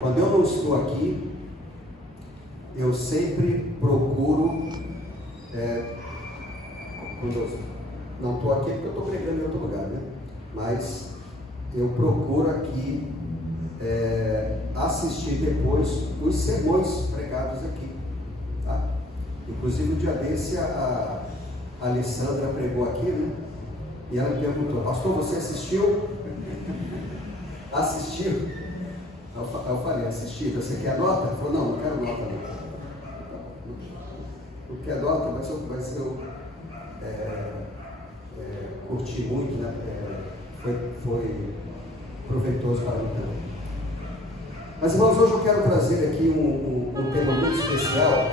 Quando eu não estou aqui, eu sempre procuro, quando eu não estou aqui, porque eu estou pregando em outro lugar, né? Mas eu procuro aqui assistir depois os sermões pregados aqui, tá? Inclusive, o dia desse, a Alessandra pregou aqui, né? E ela me perguntou: pastor, você assistiu? Assistiu? Eu falei: assisti, você quer nota? Ela falou: não quero nota não. Não quer nota, mas eu curti muito, né? Foi proveitoso para mim também. Mas, irmãos, hoje eu quero trazer aqui um tema muito especial,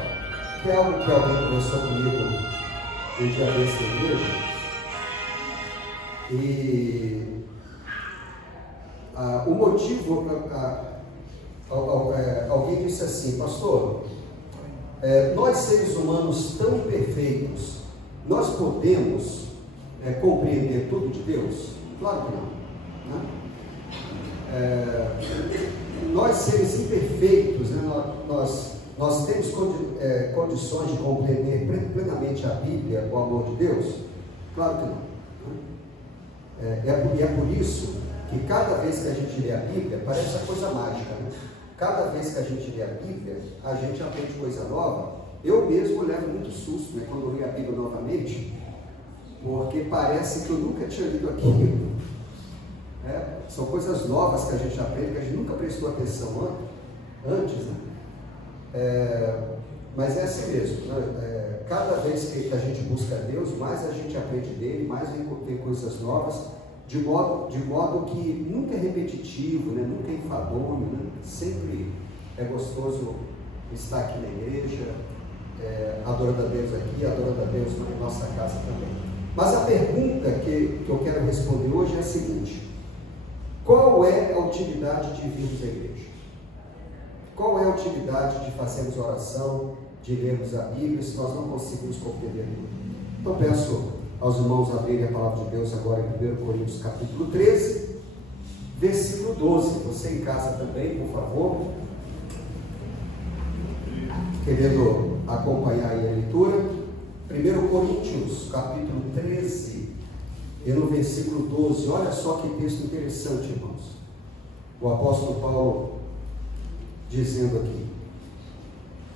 que é algo que alguém conversou comigo um dia desse na igreja. E o motivo, alguém disse assim: pastor, nós seres humanos tão imperfeitos, nós podemos compreender tudo de Deus? Claro que não, né? Nós seres imperfeitos, né, nós temos condições de compreender plenamente a Bíblia, o amor de Deus? Claro que não, né? É por isso que cada vez que a gente lê a Bíblia, parece uma coisa mágica, né? Cada vez que a gente lê a Bíblia, a gente aprende coisa nova. Eu mesmo levo muito susto, né, quando eu leio a Bíblia novamente, porque parece que eu nunca tinha lido aquilo. São coisas novas que a gente aprende, que a gente nunca prestou atenção antes, né? Mas é assim mesmo, né? Cada vez que a gente busca Deus, mais a gente aprende dele, mais vem coisas novas, de modo que nunca é repetitivo, né? Nunca é enfadonho, né? Sempre é gostoso estar aqui na igreja, adorando a Deus aqui, adorando a Deus na nossa casa também. Mas a pergunta que eu quero responder hoje é a seguinte: qual é a utilidade de virmos à igreja? Qual é a utilidade de fazermos oração, de lermos a Bíblia, se nós não conseguimos compreender tudo? Então peço aos irmãos abrirem a palavra de Deus agora em 1 Coríntios capítulo 13, versículo 12. Você em casa também, por favor, querendo acompanhar aí a leitura. 1 Coríntios capítulo 13, e no versículo 12, olha só que texto interessante, irmãos. O apóstolo Paulo dizendo aqui: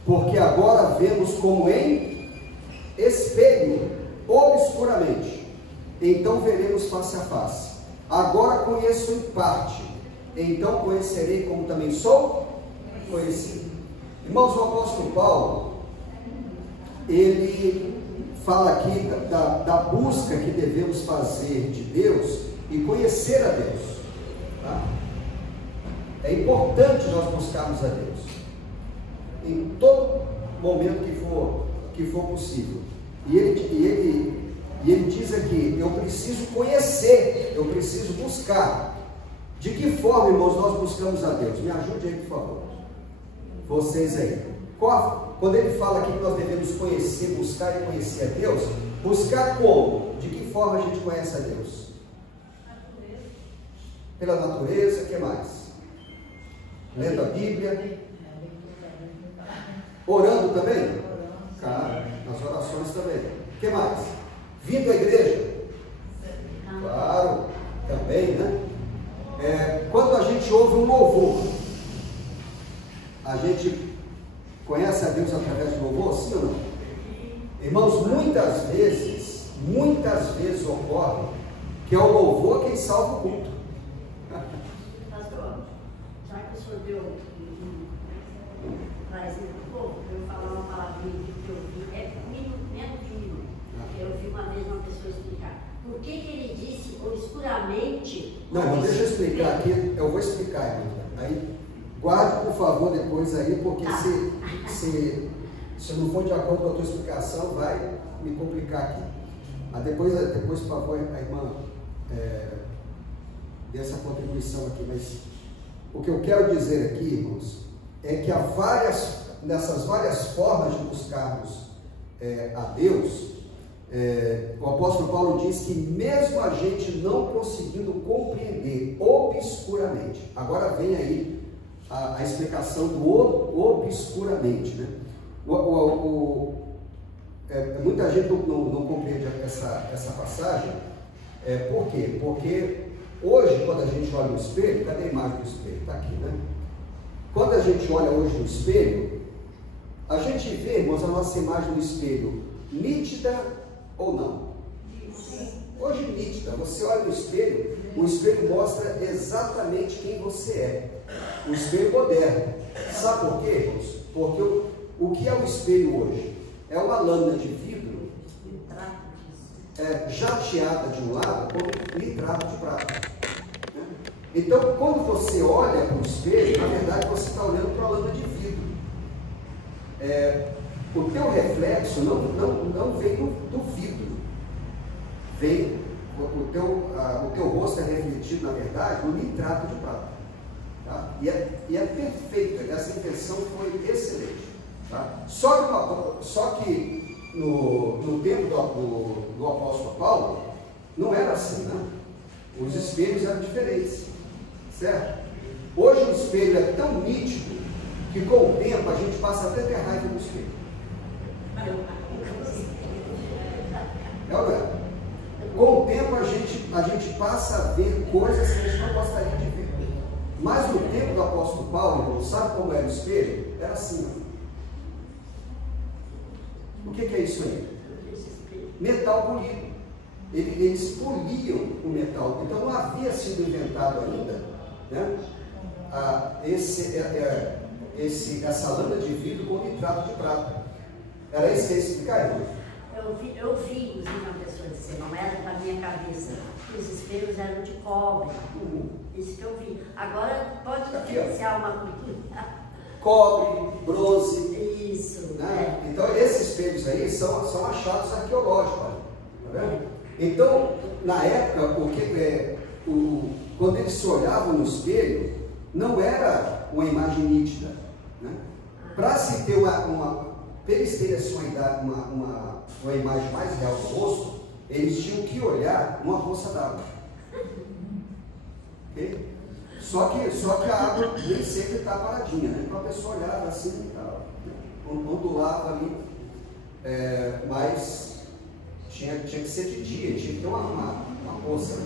porque agora vemos como em espelho, obscuramente, então veremos face a face. Agora conheço em parte, então conhecerei como também sou conhecido. Irmãos, o apóstolo Paulo, ele fala aqui da busca que devemos fazer de Deus e conhecer a Deus, tá? É importante nós buscarmos a Deus em todo momento que for possível. E ele diz aqui: eu preciso conhecer, eu preciso buscar. De que forma, irmãos, nós buscamos a Deus? Me ajude aí, por favor, vocês aí. Quando ele fala aqui que nós devemos conhecer, buscar e conhecer a Deus, buscar como? De que forma a gente conhece a Deus? Pela natureza, o que mais? Lendo a Bíblia, orando também? Claro, nas orações também. O que mais? Vindo à igreja? Claro, também, né? Quando a gente ouve um louvor, a gente conhece a Deus através do louvor, sim ou não? Irmãos, muitas vezes ocorre que é o louvor quem salva o culto. Pastor, já que o senhor deu para exemplo do povo, eu vou falar uma palavrinha que eu vi, menos de um minuto. Eu vi uma vez uma pessoa explicar por que ele disse obscuramente. Não, deixa eu explicar aqui, eu vou explicar, irmão. Aí guarde, por favor, depois aí, porque se não for de acordo com a tua explicação, vai me complicar aqui. Mas depois, por favor, a irmã dê essa contribuição aqui. Mas o que eu quero dizer aqui, irmãos, é que nessas várias formas de buscarmos a Deus, o apóstolo Paulo diz que mesmo a gente não conseguindo compreender obscuramente, agora vem aí a explicação do obscuramente, né? Muita gente não compreende essa passagem. Por quê? Porque hoje, quando a gente olha no espelho, cadê a imagem do espelho? Está aqui, né? Quando a gente olha hoje no espelho, a gente vê, irmãos, a nossa imagem no espelho nítida ou não? Hoje nítida. Você olha no espelho, o espelho mostra exatamente quem você é. O espelho moderno. Sabe por quê, irmãos? Porque o que é o espelho hoje? É uma lâmina de vidro jateada de um lado com nitrato de prata. Então, quando você olha para o espelho, na verdade você está olhando para a lâmina de vidro. O teu reflexo não vem do vidro. Vem, o teu rosto é refletido, na verdade, no nitrato de prata. Tá? E é perfeita, essa invenção foi excelente. Tá? Só que no tempo do apóstolo Paulo, não era assim, né? Os espelhos eram diferentes, certo? Hoje o espelho é tão nítido que com o tempo a gente passa até ter raiva do espelho. Com o tempo a gente passa a ver coisas que a gente não gostaria de ver. Mas no tempo do apóstolo Paulo, sabe como era o espelho? Era assim. O que é isso aí? Metal polido. Eles poliam o metal. Então não havia sido inventado ainda, né, essa lâmina de vidro com nitrato de prata. Era isso que ia explicar, irmão? Eu vi, inclusive, uma pessoa dizer, não era da minha cabeça, que os espelhos eram de cobre. Isso que eu vi. Agora pode diferenciar uma cultura. Cobre, bronze. Isso. Né? Então esses espelhos aí são achados arqueológicos. Tá vendo? Então, na época, quando eles se olhavam no espelho, não era uma imagem nítida. Né? Para se ter eles terem uma imagem mais real do rosto, eles tinham que olhar numa poça d'água. Okay? Só que a água nem sempre está paradinha, né? Então a pessoa olhava assim e tal, ondulava ali, mas tinha que ser de dia, tinha que ter uma poça.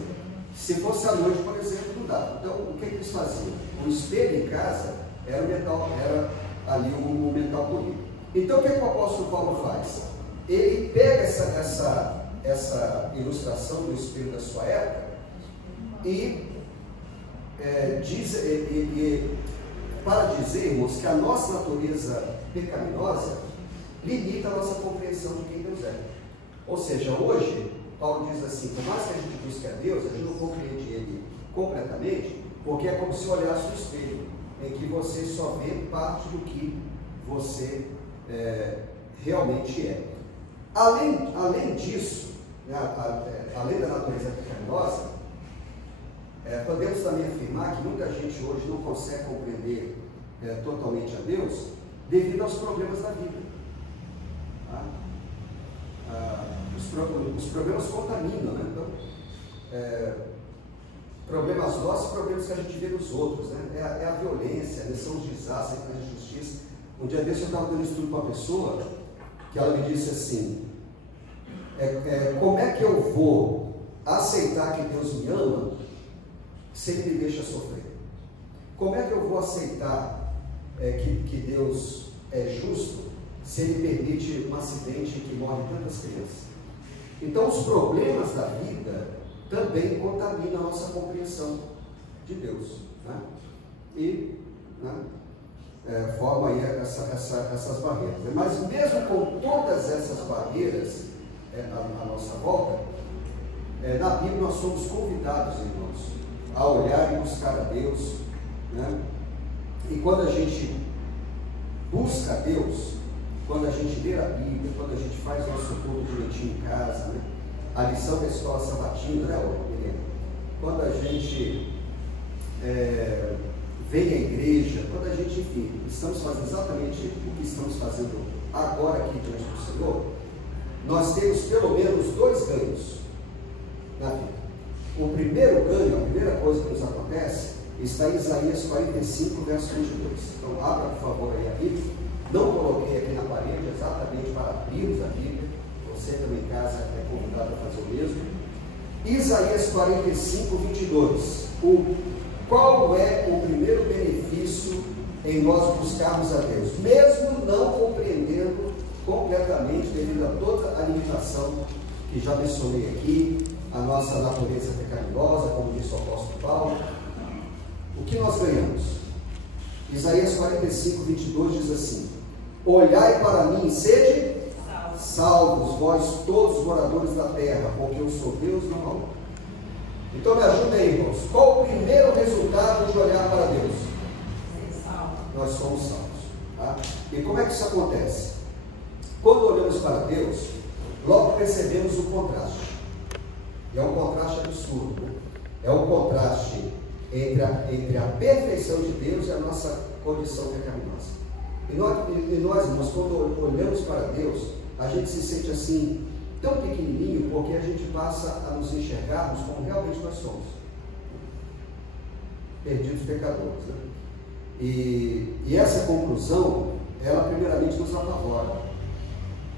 Se fosse à noite, por exemplo, não dava. Então o que eles faziam? O espelho em casa era ali o metal polido. Então o que o apóstolo Paulo faz? Ele pega essa ilustração do espelho da sua época e para dizermos que a nossa natureza pecaminosa limita a nossa compreensão de quem Deus é. Ou seja, hoje, Paulo diz assim, por mais que a gente busque a Deus, a gente não compreende Ele completamente, porque é como se olhasse no espelho, em que você só vê parte do que você realmente é. Além disso, né, além da natureza pecaminosa, podemos também afirmar que muita gente hoje não consegue compreender totalmente a Deus devido aos problemas da vida. Tá? Os problemas contaminam, né? Então, problemas nossos, problemas que a gente vê nos outros, né? É a violência, são os desastres, a injustiça. Um dia desse eu estava dando estudo para uma pessoa que ela me disse assim, como é que eu vou aceitar que Deus me ama se Ele me deixa sofrer? Como é que eu vou aceitar que Deus é justo se Ele permite um acidente que morre tantas crianças? Então os problemas da vida também contaminam a nossa compreensão de Deus, né? E formam aí essas barreiras. Mas mesmo com todas essas barreiras à nossa volta, na Bíblia nós somos convidados, irmãos, a olhar e buscar a Deus, né? E quando a gente busca a Deus, quando a gente lê a Bíblia, quando a gente faz nosso culto direitinho em casa, né? A lição da escola sabatina, né, Helena? Quando a gente vem à igreja, quando a gente, enfim, estamos fazendo exatamente o que estamos fazendo agora aqui diante do Senhor, nós temos pelo menos 2 ganhos na vida. O primeiro ganho, a primeira coisa que nos acontece, está em Isaías 45, verso 22. Então, abra, por favor, aí a Bíblia. Não coloquei aqui na parede exatamente para abrirmos a Bíblia. Você também em casa é convidado a fazer o mesmo. Isaías 45, 22. Qual é o primeiro benefício em nós buscarmos a Deus? Mesmo não compreendendo completamente, devido a toda a limitação que já mencionei aqui, a nossa natureza pecaminosa, como disse o apóstolo Paulo, o que nós ganhamos? Isaías 45, 22 diz assim: olhai para mim, sede salvos, vós todos os moradores da terra, porque eu sou Deus, não há outro. Então me ajuda aí, irmãos. Qual o primeiro resultado de olhar para Deus? Nós somos salvos. Tá? E como é que isso acontece? Quando olhamos para Deus, logo percebemos o contraste. E é um contraste absurdo. Né? É um contraste entre a perfeição de Deus e a nossa condição pecaminosa. E nós, irmãos, quando olhamos para Deus, a gente se sente assim, tão pequenininho, porque a gente passa a nos enxergarmos como realmente nós somos. Perdidos pecadores. Né? E essa conclusão, ela primeiramente nos apavora,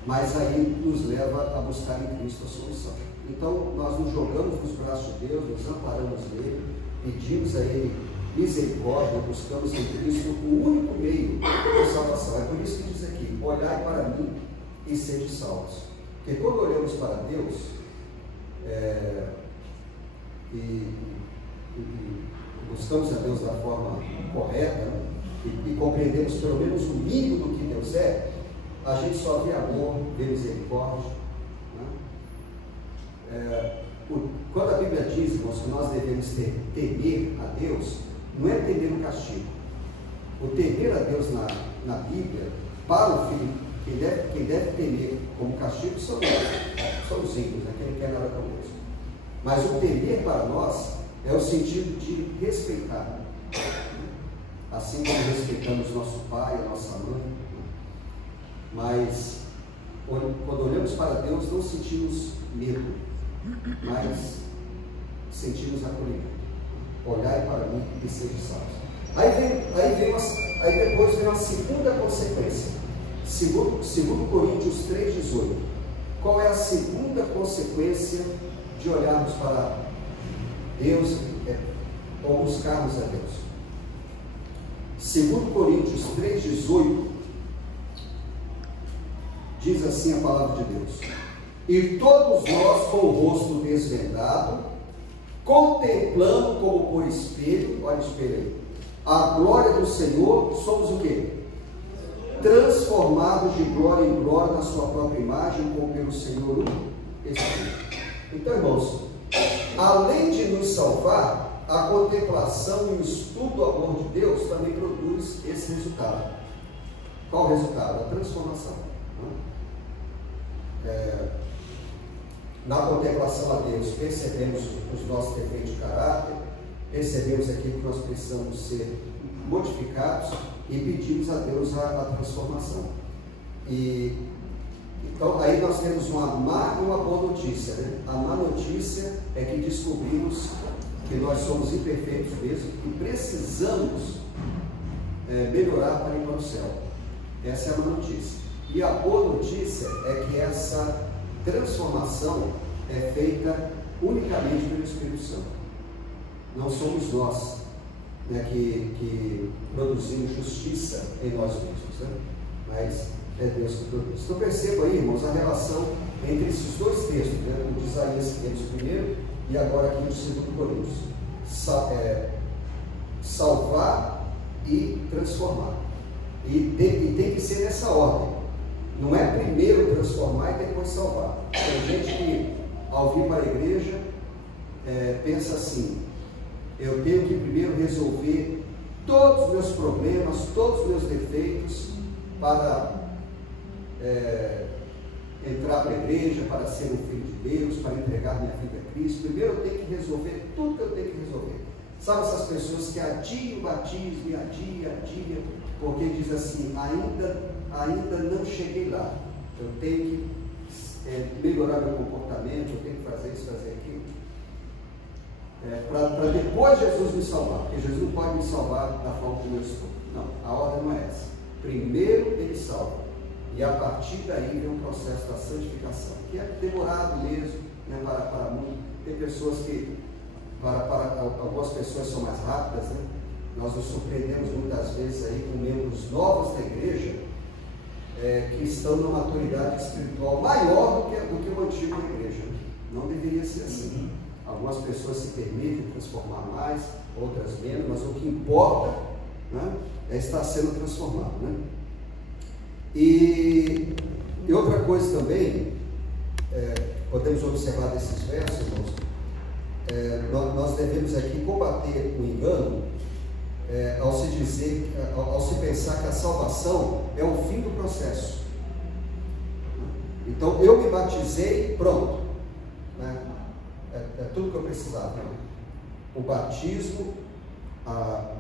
mas aí nos leva a buscar em Cristo a solução. Então, nós nos jogamos nos braços de Deus, nos amparamos nele, pedimos a Ele misericórdia, buscamos em Cristo o único meio de salvação. É por isso que diz aqui: olhai para mim e sede salvos. Porque quando olhamos para Deus e buscamos a Deus da forma correta, né, e compreendemos pelo menos o mínimo do que Deus é, a gente só vê amor, vê misericórdia. Né? Quando a Bíblia diz, irmãos, que nós devemos temer a Deus, não é temer o castigo. O temer a Deus na Bíblia, para o filho, quem deve temer como castigo são os ímpios, né? Quem não quer nada com Deus. Mas o temer para nós é o sentido de respeitar. Assim como respeitamos nosso pai, a nossa mãe. Mas quando olhamos para Deus, não sentimos medo, mas sentimos acolhimento. Olhai para mim e sede salvos. Aí depois vem a segunda consequência. Segundo Coríntios 3,18. Qual é a segunda consequência de olharmos para Deus ou buscarmos a Deus? Segundo Coríntios 3,18 diz assim a palavra de Deus: e todos nós com o rosto desvendado, contemplando como por espelho, olha o espelho aí, a glória do Senhor, somos o quê? Transformados de glória em glória na sua própria imagem, como pelo Senhor o Espírito. Então, irmãos, além de nos salvar, a contemplação e o estudo do amor de Deus também produz esse resultado. Qual o resultado? A transformação. Na contemplação a Deus, percebemos os nossos defeitos de caráter, percebemos aquilo que nós precisamos ser modificados e pedimos a Deus a transformação. Então, aí nós temos uma má e uma boa notícia. Né? A má notícia é que descobrimos que nós somos imperfeitos mesmo e precisamos melhorar para ir para o céu. Essa é a má notícia. E a boa notícia é que essa transformação é feita unicamente pelo Espírito Santo. Não somos nós, né, que produzimos justiça em nós mesmos, né? Mas é Deus que produz. Então perceba aí, irmãos, a relação entre esses dois textos, né? O de Isaías que temos primeiro e agora aqui no 2 Coríntios. Salvar e transformar. E tem que ser nessa ordem. Não é primeiro transformar e depois salvar. Tem gente que, ao vir para a igreja, pensa assim: eu tenho que primeiro resolver todos os meus problemas, todos os meus defeitos, para entrar para a igreja, para ser um filho de Deus, para entregar minha vida a Cristo. Primeiro eu tenho que resolver tudo que eu tenho que resolver. Sabe essas pessoas que adiam o batismo e adia, porque diz assim: ainda não cheguei lá, eu tenho que melhorar meu comportamento, eu tenho que fazer isso, fazer aquilo. para depois Jesus me salvar, porque Jesus não pode me salvar da forma como eu estou. Não, a ordem não é essa. Primeiro Ele salva, e a partir daí vem o processo da santificação, que é demorado mesmo, né, para muitos. Tem pessoas que, para algumas pessoas são mais rápidas, né? Nós nos surpreendemos muitas vezes aí com membros novos da igreja, que estão numa maturidade espiritual maior do que o antigo da igreja. Né? Não deveria ser assim. Algumas pessoas se permitem transformar mais, outras menos, mas o que importa, né, é estar sendo transformado. Né? E outra coisa também, podemos observar desses versos, irmãos, nós devemos aqui combater o engano ao se pensar que a salvação é o fim do processo. Então, eu me batizei, pronto, né? É tudo que eu precisava. Né? O batismo,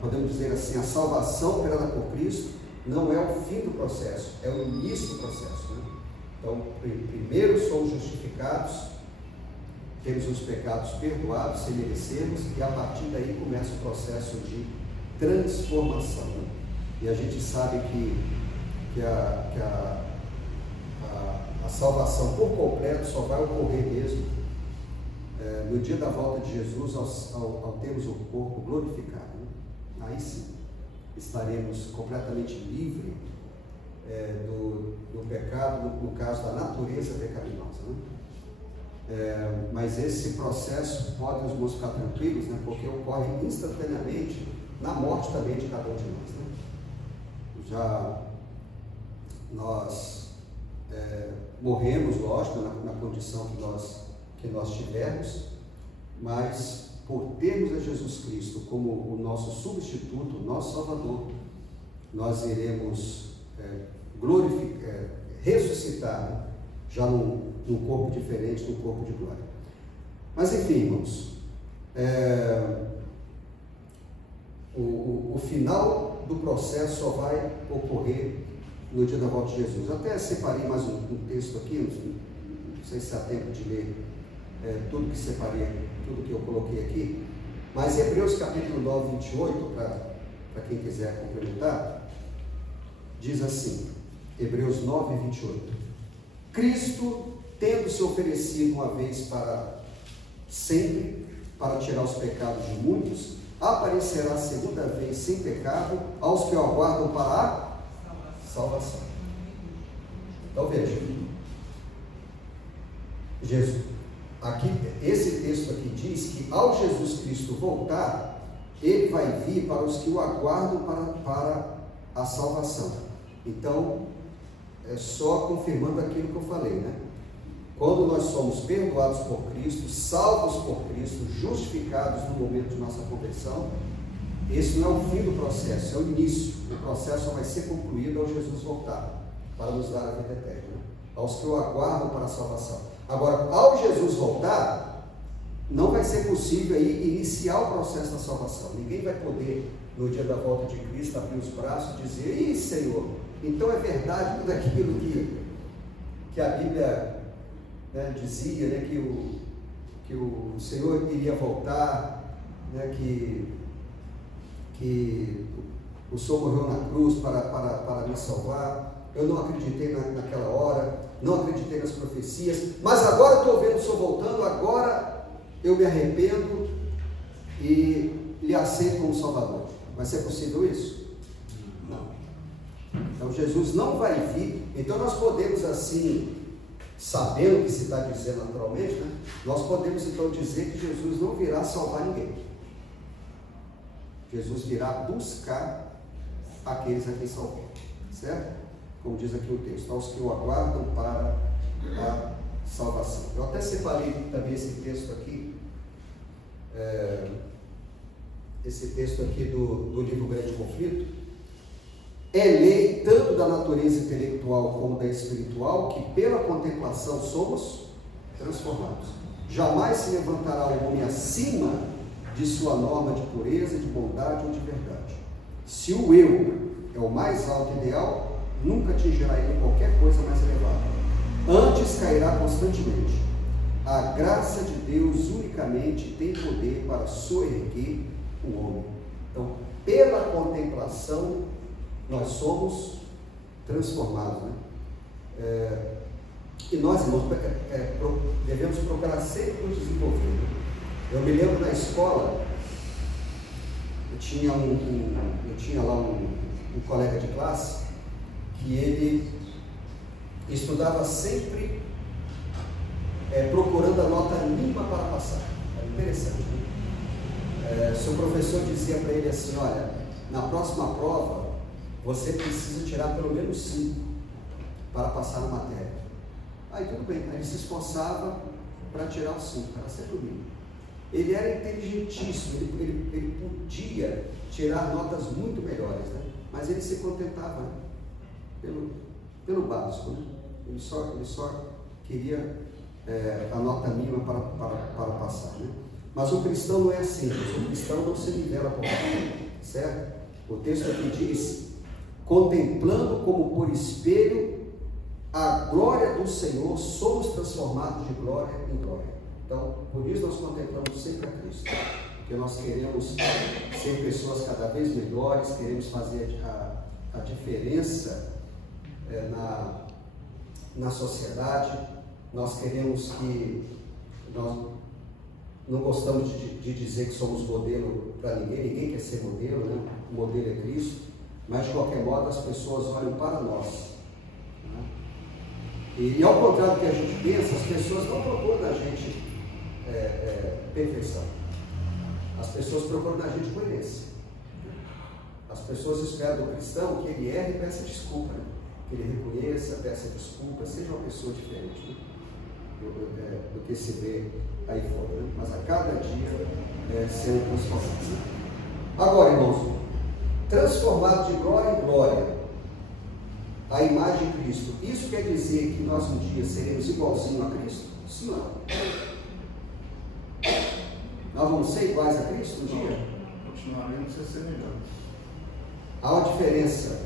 podemos dizer assim, a salvação operada por Cristo, não é o fim do processo, é o início do processo. Né? Então, primeiro somos justificados, temos os pecados perdoados, sem merecermos, e a partir daí começa o processo de transformação. Né? E a gente sabe que a salvação por completo só vai ocorrer mesmo no dia da volta de Jesus, ao termos o corpo glorificado. Né? Aí sim, estaremos completamente livres do pecado, no caso da natureza pecaminosa. Né? Mas esse processo, pode os irmãos ficar tranquilos, né? Porque ocorre instantaneamente na morte também de cada um de nós. Né? Já nós morremos, lógico, na condição que nós tivermos, mas por termos a Jesus Cristo como o nosso substituto, o nosso Salvador, nós iremos ressuscitar, né? Já num corpo diferente, num corpo de glória. Mas enfim, irmãos, o final do processo só vai ocorrer no dia da volta de Jesus. Até separei mais um texto aqui, não sei se há tempo de ler tudo que separei, tudo que eu coloquei aqui, mas Hebreus capítulo 9, 28, para quem quiser complementar, diz assim, Hebreus 9, 28, Cristo, tendo se oferecido uma vez para sempre, para tirar os pecados de muitos, aparecerá segunda vez sem pecado aos que o aguardam para a salvação. Então veja, Jesus, aqui, esse texto aqui diz que ao Jesus Cristo voltar, ele vai vir para os que o aguardam para a salvação. Então, é só confirmando aquilo que eu falei, né? Quando nós somos perdoados por Cristo, salvos por Cristo, justificados no momento de nossa conversão, esse não é o fim do processo, é o início. O processo só vai ser concluído ao Jesus voltar, para nos dar a vida eterna, né? Aos que o aguardam para a salvação. Agora, ao Jesus voltar, não vai ser possível aí iniciar o processo da salvação. Ninguém vai poder, no dia da volta de Cristo, abrir os braços e dizer, ih, Senhor, então é verdade tudo aquilo que a Bíblia, né, dizia, né, que o Senhor iria voltar, né, que o Senhor morreu na cruz para me salvar. Eu não acreditei naquela hora, não acreditei nas profecias, mas agora estou vendo o Senhor voltando, agora eu me arrependo e lhe aceito como Salvador. Vai ser possível isso? Não. Então Jesus não vai vir. Então nós podemos assim, sabendo o que se está dizendo naturalmente, né, nós podemos então dizer que Jesus não virá salvar ninguém. Jesus virá buscar aqueles a quem salvou, certo? Como diz aqui o texto, aos que o aguardam para a salvação. Eu até separei também esse texto aqui, do livro Grande Conflito. É lei tanto da natureza intelectual como da espiritual, que pela contemplação somos transformados. Jamais se levantará o homem acima de sua norma de pureza, de bondade ou de verdade. Se o eu é o mais alto ideal, nunca atingirá ele qualquer coisa mais elevada. Antes cairá constantemente. a graça de Deus unicamente tem poder para soerguer o homem. Então, pela contemplação, nós somos transformados, né? E nós, irmãos, devemos procurar sempre nos desenvolver. Eu me lembro na escola, eu tinha lá um colega de classe que ele estudava sempre procurando a nota mínima para passar. Era interessante, né? Seu professor dizia para ele assim: olha, na próxima prova você precisa tirar pelo menos 5 para passar na matéria. Aí tudo bem, aí ele se esforçava para tirar os 5, para ser o mínimo. Ele era inteligentíssimo, ele podia tirar notas muito melhores, né? Mas ele se contentava, né, pelo básico, né? Ele só queria a nota mínima para passar, né? Mas o cristão não é assim, o cristão não se nivela por nada, certo? O texto aqui diz: contemplando como por espelho a glória do Senhor, somos transformados de glória em glória. Então, por isso nós contemplamos sempre a Cristo, porque nós queremos ser pessoas cada vez melhores, queremos fazer a diferença na sociedade. Nós queremos nós não gostamos de dizer que somos modelo para ninguém quer ser modelo, né? O modelo é Cristo, mas de qualquer modo as pessoas olham para nós, né? E ao contrário do que a gente pensa, as pessoas não procuram da gente perfeição, as pessoas procuram da gente coerência. As pessoas esperam do cristão que ele erre e peça desculpa, né? Que ele reconheça, peça desculpa, seja uma pessoa diferente, né? Do que se vê aí fora, né? Mas a cada dia sendo transformado, né? Agora, irmãos, transformado de glória em glória a imagem de Cristo, isso quer dizer que nós um dia seremos igualzinho a Cristo? Sim ou não? Nós vamos ser iguais a Cristo um dia? Continuaremos a ser semelhantes. Há uma diferença,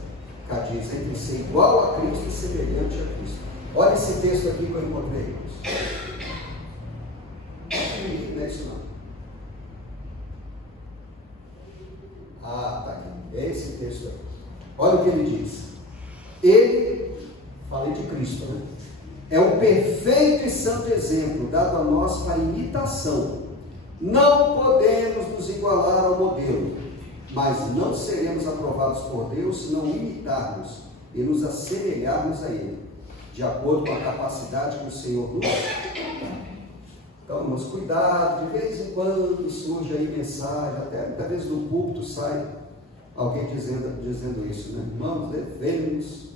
Cadiz, entre ser igual a Cristo e semelhante a Cristo. Olha esse texto aqui que eu encontrei, irmãos. Não é isso não. Ah, está aqui. É esse texto aqui. Olha o que ele diz. Ele, falei de Cristo, né? É um perfeito e santo exemplo dado a nós para imitação. Não podemos nos igualar ao modelo, mas não seremos aprovados por Deus se não imitarmos e nos assemelharmos a Ele, de acordo com a capacidade que o Senhor nos dá. Então, irmãos, cuidado, de vez em quando surge aí mensagem, até muitas vezes do púlpito sai alguém dizendo isso, né? Irmãos, devemos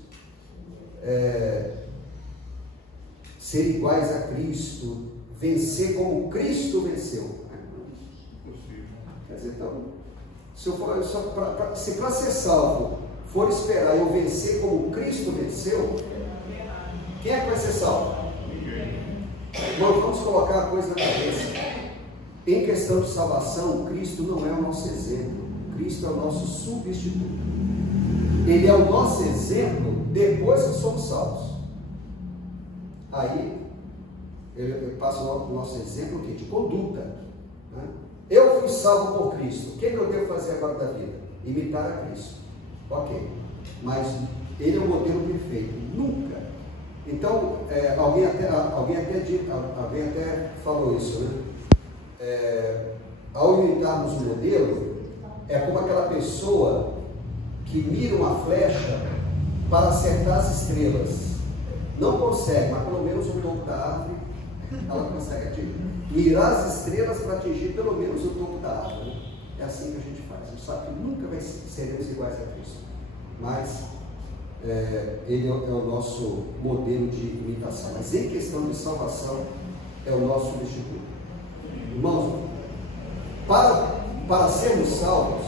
ser iguais a Cristo, vencer como Cristo venceu. Quer dizer, então, se para ser salvo for esperar eu vencer como Cristo venceu, quem é que vai ser salvo? Nós vamos colocar a coisa na cabeça. Em questão de salvação, Cristo não é o nosso exemplo, Cristo é o nosso substituto. Ele é o nosso exemplo depois que somos salvos. Aí ele passa o nosso exemplo de conduta, né? Eu fui salvo por Cristo, o que eu devo fazer agora da vida? Imitar a Cristo. Ok, mas ele é o modelo perfeito, nunca. Então, alguém até falou isso, né? Ao imitarmos o modelo, é como aquela pessoa que mira uma flecha para acertar as estrelas. Não consegue, mas pelo menos o topo da árvore ela consegue atingir. Mirar as estrelas para atingir pelo menos o topo da árvore. É assim que a gente faz. A gente sabe que nunca seremos iguais a Cristo, mas ele é o nosso modelo de imitação. Mas em questão de salvação, é o nosso substituto. Irmãos, para sermos salvos,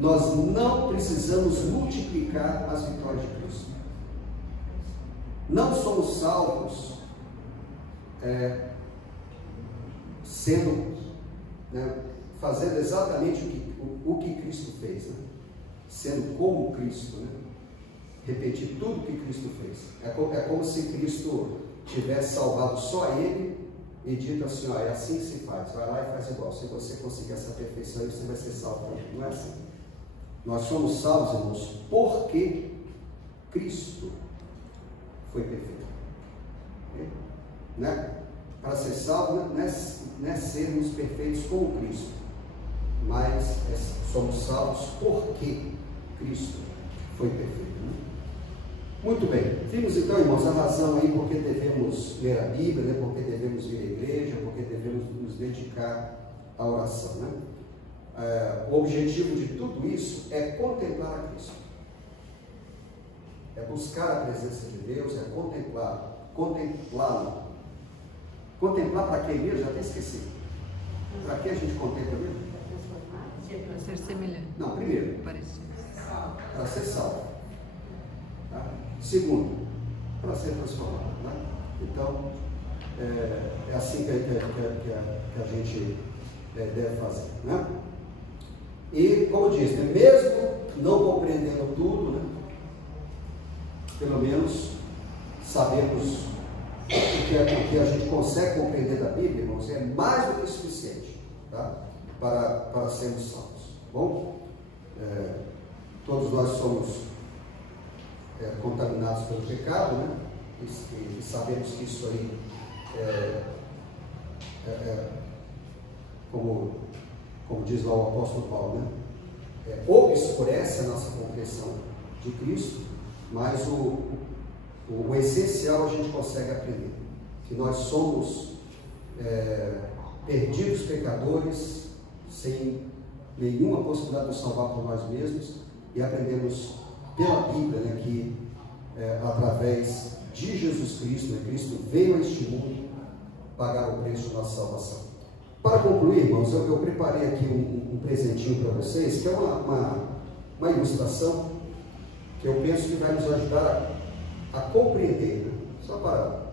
nós não precisamos multiplicar as vitórias de Cristo. Não somos salvos fazendo exatamente o que Cristo fez, né? Sendo como Cristo, né? repetir tudo que Cristo fez. É como se Cristo tivesse salvado só ele e dito assim, ó, é assim que se faz, vai lá e faz igual. Se você conseguir essa perfeição, você vai ser salvo também. Não é assim. Nós somos salvos, irmãos, porque Cristo foi perfeito. Né? Para ser salvo, não é sermos perfeitos como Cristo, mas somos salvos porque Cristo foi perfeito. Né? Muito bem, vimos então, irmãos, a razão aí porque devemos ler a Bíblia, né? Porque devemos vir à igreja, porque devemos nos dedicar à oração. Né? O objetivo de tudo isso é contemplar a Cristo, é buscar a presença de Deus, é contemplá-lo. Contemplar para quê mesmo? Já até esqueci. Para que a gente contempla mesmo? Para ser semelhante. Não, primeiro, Parecido. para ser salvo. Tá? Segundo, para ser transformado. Né? Então, é assim que a gente deve fazer. Né? E, como eu disse, mesmo não compreendendo tudo, né? Pelo menos sabemos o que a gente consegue compreender da Bíblia, irmãos, é mais do que suficiente, tá? para sermos salvos. Bom, todos nós somos contaminados pelo pecado, né? E sabemos que isso aí como diz lá o apóstolo Paulo, né? Obscurece a nossa compreensão de Cristo, mas o essencial a gente consegue aprender, que nós somos perdidos pecadores, sem nenhuma possibilidade de nos salvar por nós mesmos, e aprendemos pela Bíblia, né, que através de Jesus Cristo, né, Cristo veio a este mundo pagar o preço da nossa salvação. Para concluir, irmãos, eu preparei aqui um presentinho para vocês, que é uma ilustração que eu penso que vai nos ajudar a compreender, né? Só para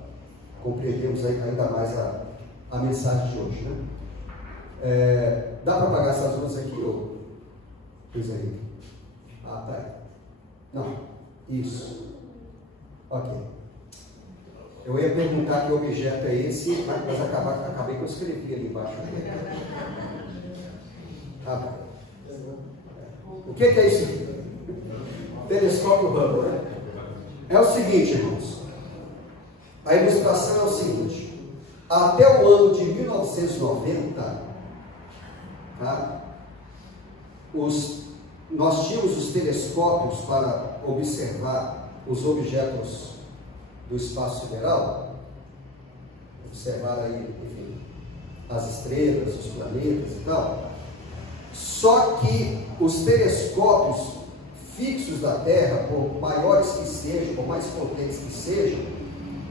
compreendermos ainda mais a mensagem de hoje. Né? Dá para apagar essas luzes aqui, ou Luiz Henrique? Ah, tá. Não, isso. Ok. Eu ia perguntar que objeto é esse, mas acabei que eu escrevi ali embaixo. Ah, o que é isso? Telescópio Hubble, né? É o seguinte, irmãos, a ilustração é o seguinte: até o ano de 1990, tá, nós tínhamos os telescópios para observar os objetos do espaço sideral, observar aí, enfim, as estrelas, os planetas e tal. Só que os telescópios fixos da Terra, por maiores que sejam, por mais potentes que sejam,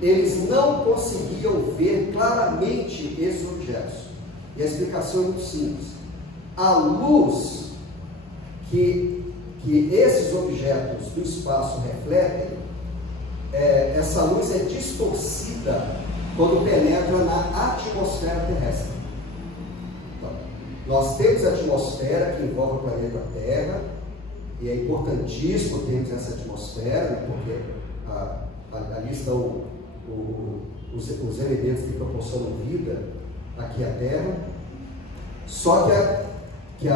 eles não conseguiam ver claramente esses objetos. E a explicação é muito simples. A luz que esses objetos do espaço refletem, essa luz é distorcida quando penetra na atmosfera terrestre. Então, nós temos a atmosfera que envolve o planeta Terra, e é importantíssimo termos essa atmosfera, né, porque ali estão os elementos que proporcionam vida aqui à Terra. Só que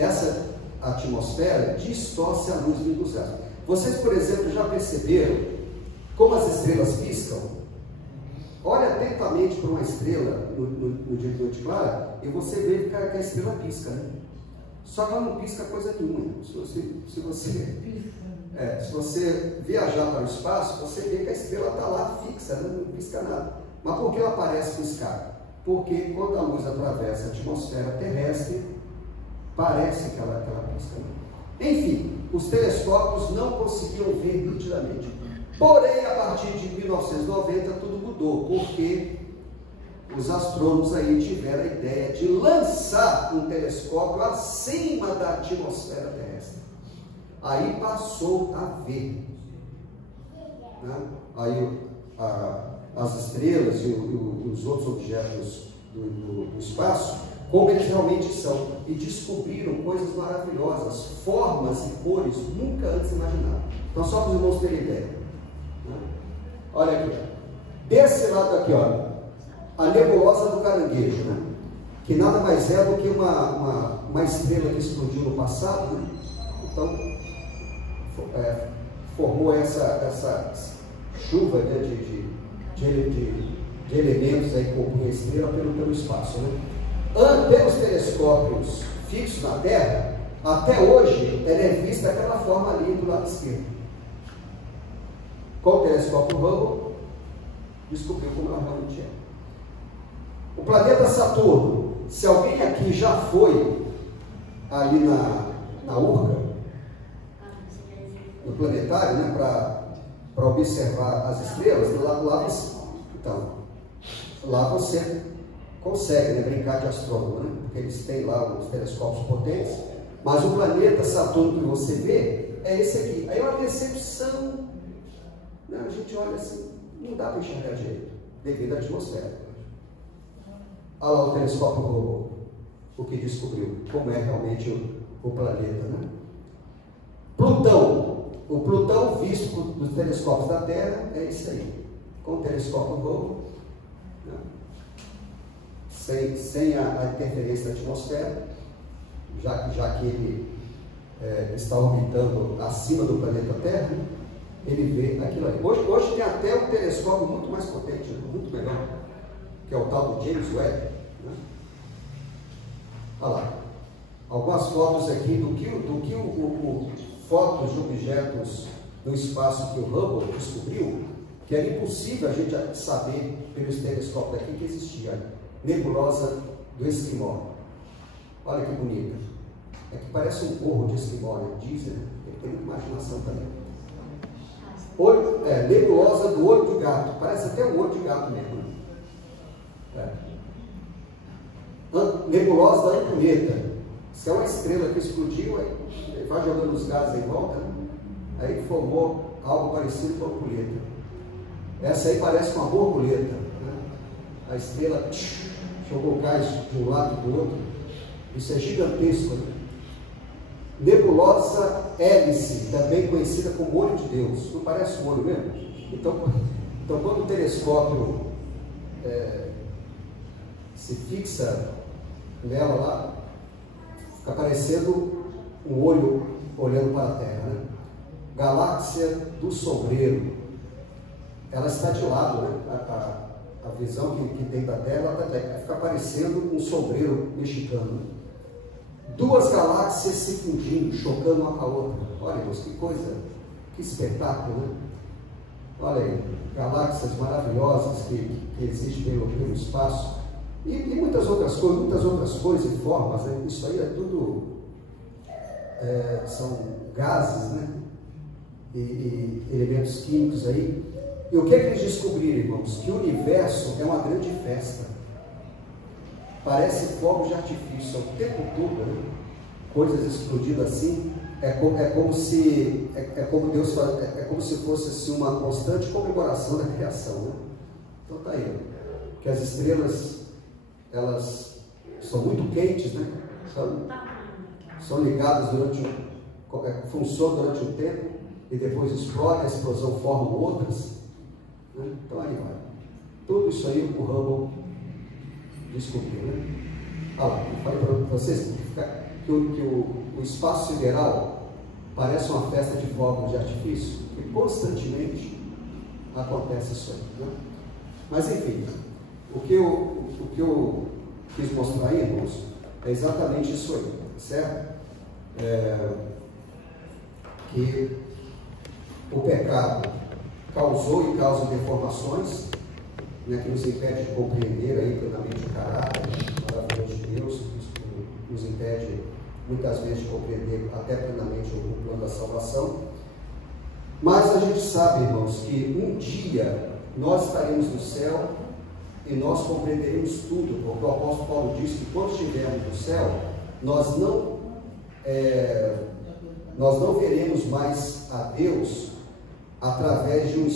essa atmosfera distorce a luz vindo dos astros. Vocês, por exemplo, já perceberam como as estrelas piscam? Olha atentamente para uma estrela no dia de noite clara e você vê que a estrela pisca, né? Só que ela não pisca coisa nenhuma. Se você viajar para o espaço, você vê que a estrela está lá fixa, né? Não pisca nada. Mas por que ela parece piscar? Porque quando a luz atravessa a atmosfera terrestre, parece que ela pisca. Né? Enfim, os telescópios não conseguiam ver nitidamente. Porém, a partir de 1990, tudo mudou, porque os astrônomos aí tiveram a ideia de lançar um telescópio acima da atmosfera terrestre. Aí passou a ver, né? Aí as estrelas e os outros objetos do espaço como eles realmente são, e descobriram coisas maravilhosas, formas e cores nunca antes imaginadas. Então, só para os irmãos terem ideia, né? Olha aqui, desse lado aqui, ó, a nebulosa do Caranguejo, né? Que nada mais é do que uma estrela que explodiu no passado, né? Então, formou essa chuva, né, de elementos aí que compõem a estrela pelo espaço, né? Pelos telescópios fixos na Terra, até hoje ela é vista daquela forma ali do lado esquerdo. Com o telescópio Hubble, descobriu como ela realmente é. O planeta Saturno, se alguém aqui já foi ali na Urca, no planetário, né, para observar as estrelas, lá você consegue, né, brincar de astrônomo, né, porque eles têm lá os telescópios potentes, mas o planeta Saturno que você vê é esse aqui. Aí é uma decepção, né, a gente olha assim, não dá para enxergar direito, devido à atmosfera. Olha lá o telescópio Hubble, o que descobriu, como é realmente o planeta, né? Plutão, o Plutão visto dos telescópios da Terra é isso aí, com o telescópio Hubble, né? Sem a interferência da atmosfera, já que ele está orbitando acima do planeta Terra, ele vê aquilo ali. Hoje tem até um telescópio muito mais potente, né? Muito melhor, que é o tal do James Webb, né? Olha lá, algumas fotos aqui do que fotos de objetos no espaço que o Hubble descobriu, que era impossível a gente saber pelos telescópios daqui que existia. Nebulosa do Esquimó, olha que bonita, é que parece um gorro de Esquimó, né? Dizem, ele tem muita imaginação também. Nebulosa do olho do gato, parece até um olho de gato mesmo. Nebulosa da Antonieta, se é uma estrela que explodiu, aí vai jogando os gases em volta, né? Aí formou algo parecido com a borboleta. Essa aí parece uma borboleta, né? A estrela jogou gás de um lado e do outro, isso é gigantesco, né? Nebulosa Hélice, também conhecida como olho de Deus, não parece um olho mesmo? Então quando o telescópio se fixa nela lá, fica parecendo um olho olhando para a Terra, né? Galáxia do Sombreiro, ela está de lado, né? A visão que tem da Terra, ela fica parecendo um sombreiro mexicano. Duas galáxias se fundindo, chocando uma com a outra. Olha, Deus, que coisa, que espetáculo, né? Olha aí, galáxias maravilhosas que existem pelo espaço. E muitas outras cores e formas, né? Isso aí é tudo, são gases, né? E elementos químicos aí. E o que é que eles descobriram, irmãos? Que o universo é uma grande festa. Parece fogo de artifício o tempo todo, né? Coisas explodindo assim. É como se fosse assim, uma constante comemoração da criação, né? Então tá aí, que as estrelas, elas são muito quentes, né? São ligadas funcionam durante um tempo e depois explodem, a explosão forma outras, né? Então aí vai. Tudo isso aí o Hubble descobriu, né? Olha lá, eu falei para vocês que o espaço sideral parece uma festa de fogos de artifício, que constantemente acontece isso aí, né? Mas enfim, o que eu quis mostrar aí, irmãos, é exatamente isso aí, certo? Que o pecado causou e causa deformações, né, que nos impede de compreender aí plenamente o caráter maravilhoso de Deus, que nos impede muitas vezes de compreender até plenamente o plano da salvação. Mas a gente sabe, irmãos, que um dia nós estaremos no céu e nós compreenderemos tudo, porque o apóstolo Paulo disse que quando estivermos no céu, nós não veremos mais a Deus através de um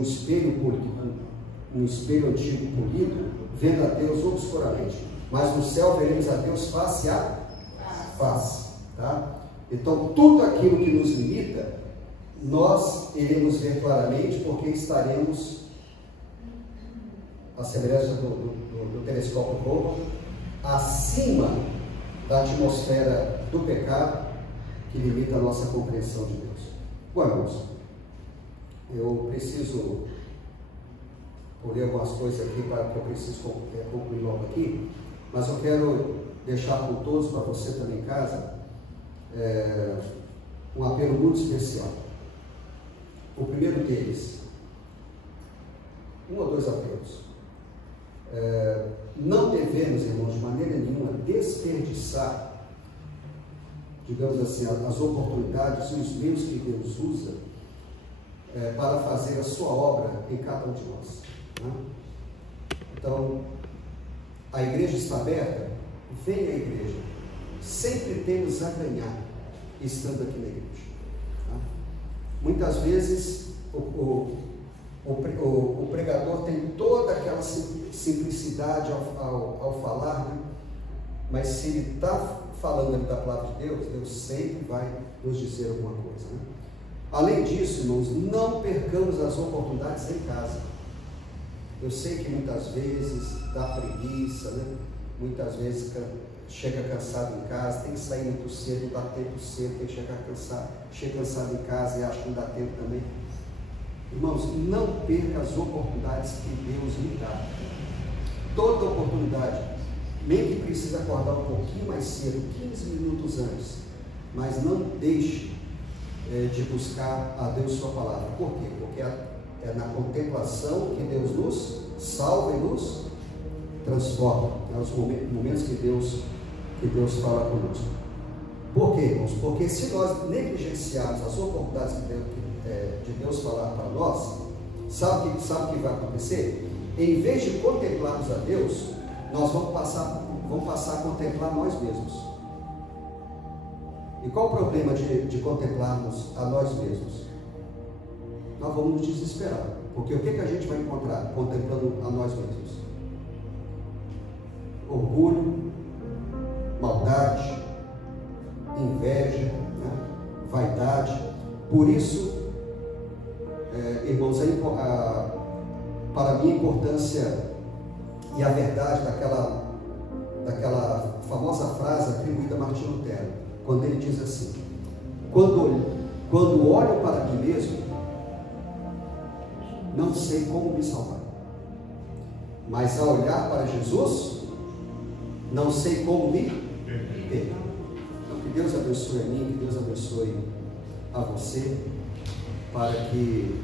espelho polido, um espelho antigo polido, vendo a Deus obscuramente. mas no céu veremos a Deus face a face. Tá? Então, tudo aquilo que nos limita, nós iremos ver claramente, porque estaremos, a semelhança do telescópio Hubble, acima da atmosfera do pecado, que limita a nossa compreensão de Deus. Bom, irmãos, eu preciso ler algumas coisas aqui, que eu preciso concluir logo aqui, mas eu quero deixar com todos, para você também em casa, um apelo muito especial. O primeiro deles, um ou dois apelos. Não devemos, irmãos, de maneira nenhuma desperdiçar, digamos assim, as oportunidades e os meios que Deus usa para fazer a sua obra em cada um de nós. Né? Então, a igreja está aberta, venha à igreja. Sempre temos a ganhar estando aqui na igreja. Tá? Muitas vezes o pregador tem toda aquela simplicidade ao falar, né? Mas se ele está falando ali da palavra de Deus, Deus sempre vai nos dizer alguma coisa. Né? Além disso, irmãos, não percamos as oportunidades em casa. Eu sei que muitas vezes dá preguiça, né? Muitas vezes chega cansado em casa, tem que sair muito cedo, não dá tempo cedo, tem que chegar cansado, chega cansado em casa e acha que não dá tempo também. Irmãos, não perca as oportunidades que Deus lhe dá. Toda oportunidade, nem que precise acordar um pouquinho mais cedo, 15 minutos antes, mas não deixe de buscar a Deus sua palavra. Por quê? Porque é na contemplação que Deus nos salva e nos transforma. É os momentos que Deus fala conosco. Por quê, irmãos? Porque se nós negligenciarmos as oportunidades de Deus falar para nós, sabe o que vai acontecer? Em vez de contemplarmos a Deus, nós vamos passar a contemplar nós mesmos. E qual o problema de contemplarmos a nós mesmos? Nós vamos nos desesperar, porque o que a gente vai encontrar contemplando a nós mesmos? Orgulho, maldade, inveja, né? Vaidade. Por isso, irmãos, para mim a importância e a verdade daquela famosa frase atribuída a Martinho Lutero, quando ele diz assim: quando olho para mim mesmo, não sei como me salvar, mas ao olhar para Jesus, não sei como me perder. Então, que Deus abençoe a mim, que Deus abençoe a você, para que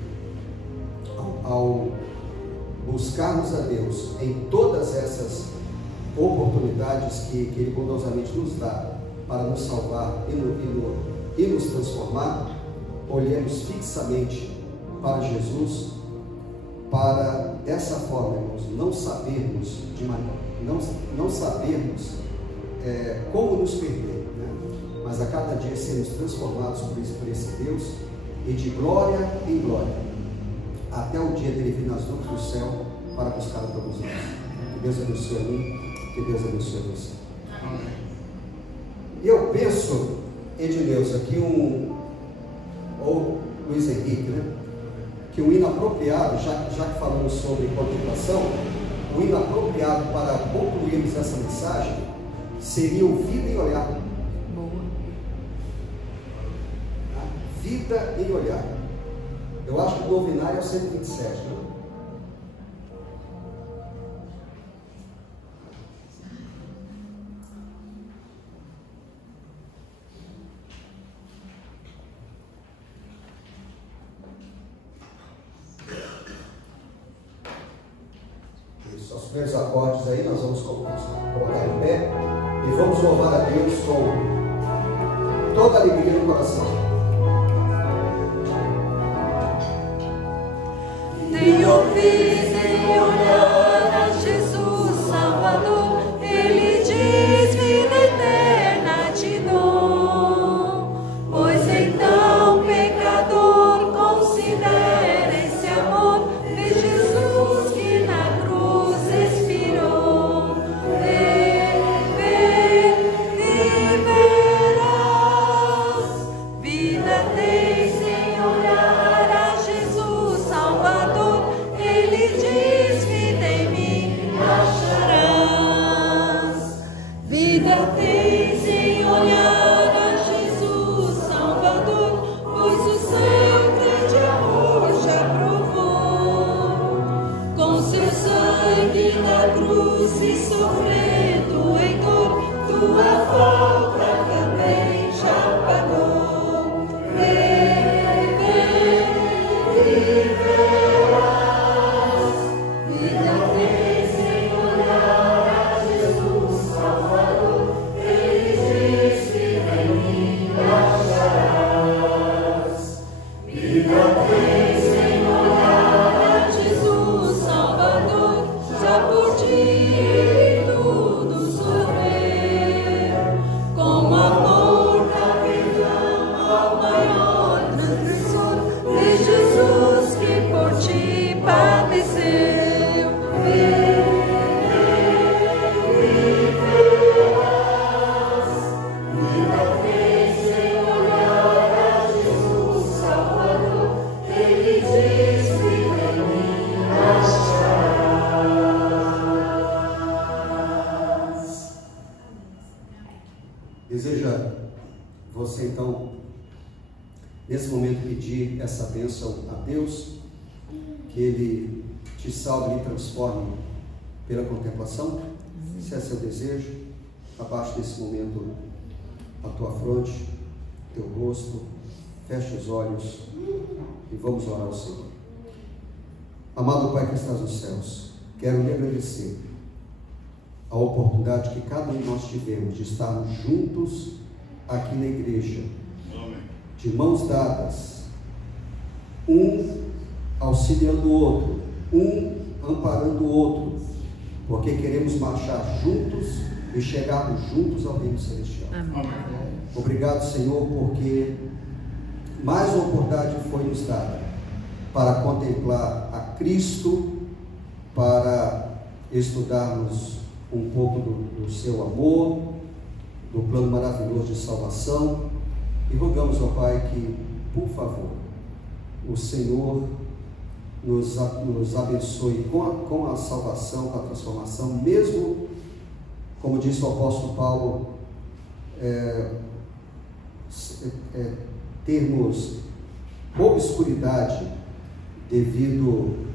ao buscarmos a Deus em todas essas oportunidades que Ele bondosamente nos dá para nos salvar e nos transformar, olhemos fixamente para Jesus, para dessa forma, irmãos, não sabermos como nos perder, né? Mas a cada dia sermos transformados por esse Deus, e de glória em glória, até o dia dele vir nas nuvens do céu para buscar a todos nós. Que Deus abençoe a mim, que Deus abençoe a você. E eu penso, Edileuza, ou Luiz Henrique, né? Que o hino apropriado, já que falamos sobre contemplação, o hino apropriado para concluirmos essa mensagem seria o Vida em Olhar. Boa. Vida em Olhar. Eu acho que o novenário é o 127, né? Isso, os primeiros acordes aí, nós vamos colocar em pé e vamos louvar a Deus com toda a alegria no coração. Nem ouvir, nem olhar a Jesus Salvador, Ele diz: vida eterna te dou. Pois então, pecador, considera esse amor de Jesus que na cruz expirou. você então, nesse momento, pedir essa bênção a Deus, que Ele te salve e transforme pela contemplação? Se é seu desejo, abaixe nesse momento a tua fronte, teu rosto, feche os olhos e vamos orar ao Senhor. Amado Pai que estás nos céus, quero lhe agradecer a oportunidade que cada um de nós tivemos de estarmos juntos aqui na igreja, de mãos dadas, um auxiliando o outro, um amparando o outro, porque queremos marchar juntos e chegarmos juntos ao reino celestial. Amém. Obrigado, Senhor, porque mais uma oportunidade foi nos dada para contemplar a Cristo, para estudarmos um pouco do seu amor, do plano maravilhoso de salvação, e rogamos ao Pai que, por favor, o Senhor nos abençoe com a salvação, com a transformação, mesmo, como disse o apóstolo Paulo, termos obscuridade devido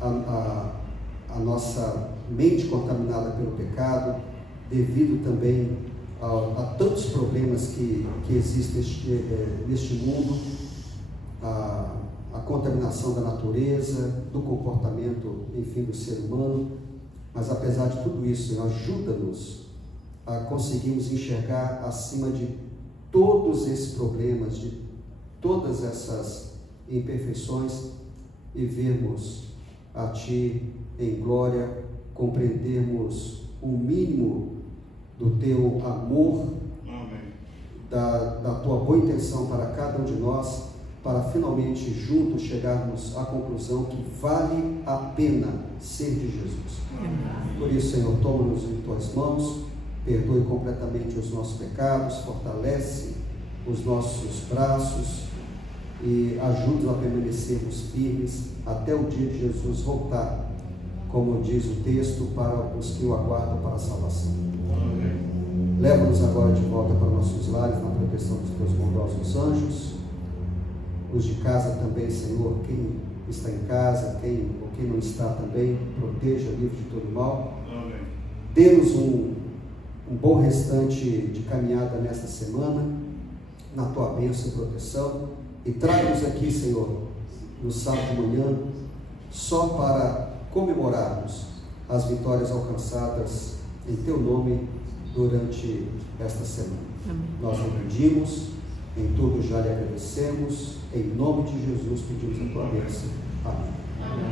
à nossa mente contaminada pelo pecado, devido também a tantos problemas que existem neste mundo, a contaminação da natureza, do comportamento, enfim, do ser humano. Mas apesar de tudo isso, Senhor, ajuda-nos a conseguirmos enxergar acima de todos esses problemas, de todas essas imperfeições, e vermos a Ti em glória, compreendermos o mínimo do Teu amor, da Tua boa intenção para cada um de nós, para finalmente juntos chegarmos à conclusão que vale a pena ser de Jesus. Por isso, Senhor, toma-nos em Tuas mãos, perdoe completamente os nossos pecados, fortalece os nossos braços e ajuda-nos a permanecermos firmes até o dia de Jesus voltar, como diz o texto, para os que o aguardam para a salvação. Leva-nos agora de volta para nossos lares, na proteção dos Teus bondosos anjos, os de casa também, Senhor, quem está em casa, quem não está também, proteja, livre de todo mal. Dê-nos um bom restante de caminhada nesta semana, na Tua bênção e proteção, e traga-nos aqui, Senhor, no sábado de manhã, só para comemorarmos as vitórias alcançadas em Teu nome durante esta semana. Amém. Nós o pedimos, em tudo já lhe agradecemos, em nome de Jesus pedimos a Tua bênção. Amém.